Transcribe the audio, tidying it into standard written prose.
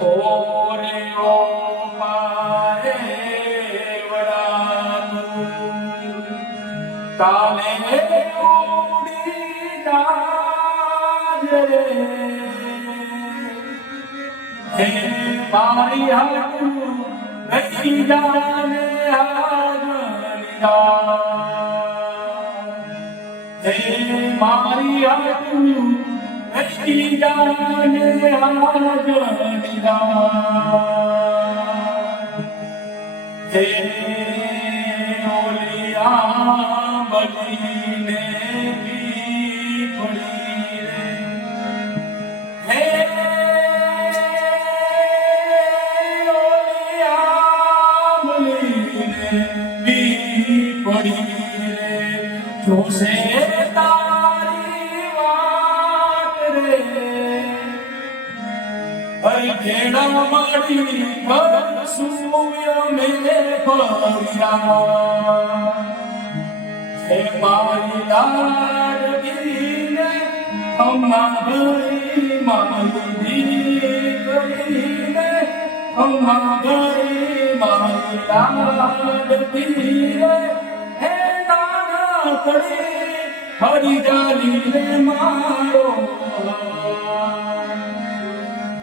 ઓરે ઓ મારે વડાતું કાલે ઉડી જાજે હે મારી હાટું ગઈ જાને હાજરિયા હે મારી હાટું ગઈ જાને હાજરિયા હે ઓલિયા બનીને વી પડી રે હે ઓલિયા બનીને વી પડી રે જોશે તારી વાટ રે હરી ખેડા માડી ઘર સૂય મેં ફર્યા હે મારી લાડકીને અમારી મારી કરીને અમારી મારી લાડકીને હે નાના પડી હરી જાલીને મારો